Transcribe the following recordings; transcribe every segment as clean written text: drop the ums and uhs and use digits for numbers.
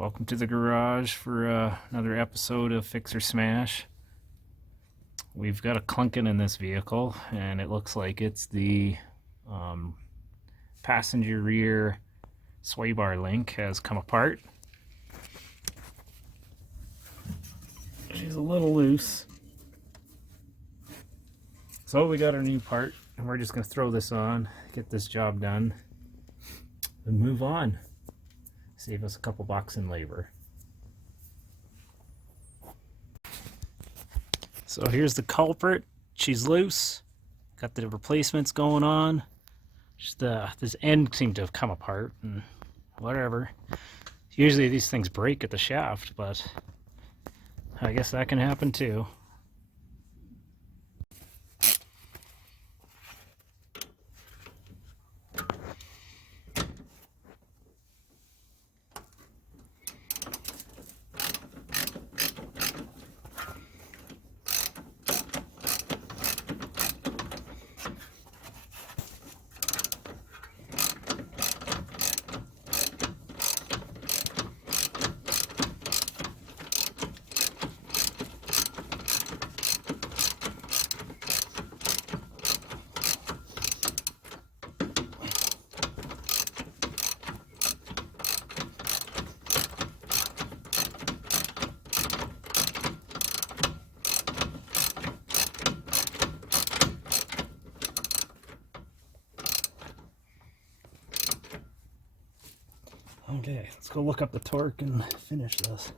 Welcome to the garage for another episode of Fix or Smash. We've got a clunking in this vehicle, and it looks like it's the passenger rear sway bar link has come apart. She's a little loose. So we got our new part, and we're just going to throw this on, get this job done, and move on. Save us a couple bucks in labor. So here's the culprit. She's loose. Got the replacements going on. Just this end seemed to have come apart and whatever. Usually these things break at the shaft, but I guess that can happen too. Okay, let's go look up the torque and finish this.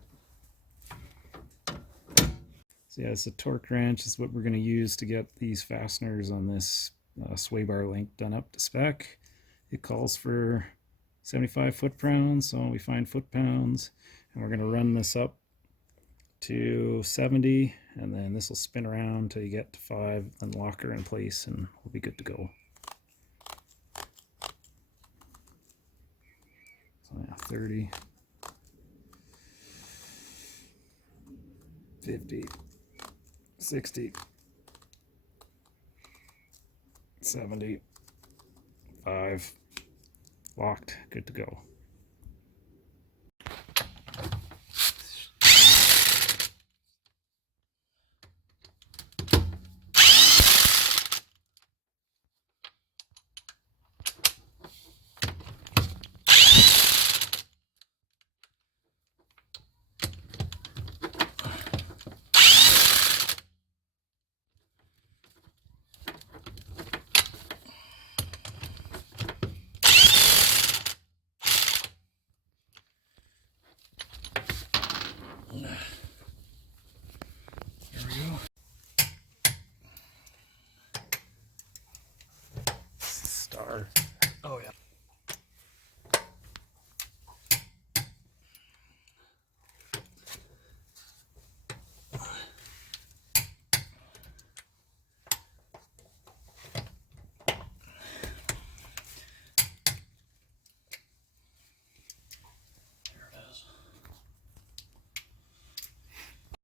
So yeah, it's a torque wrench. This is what we're going to use to get these fasteners on this sway bar link done up to spec. It calls for 75 foot-pounds, so we find foot-pounds, and we're going to run this up to 70, and then this will spin around until you get to 5, then lock her in place, and we'll be good to go. Yeah, 30, 50, 60, 70, 5, locked, good to go.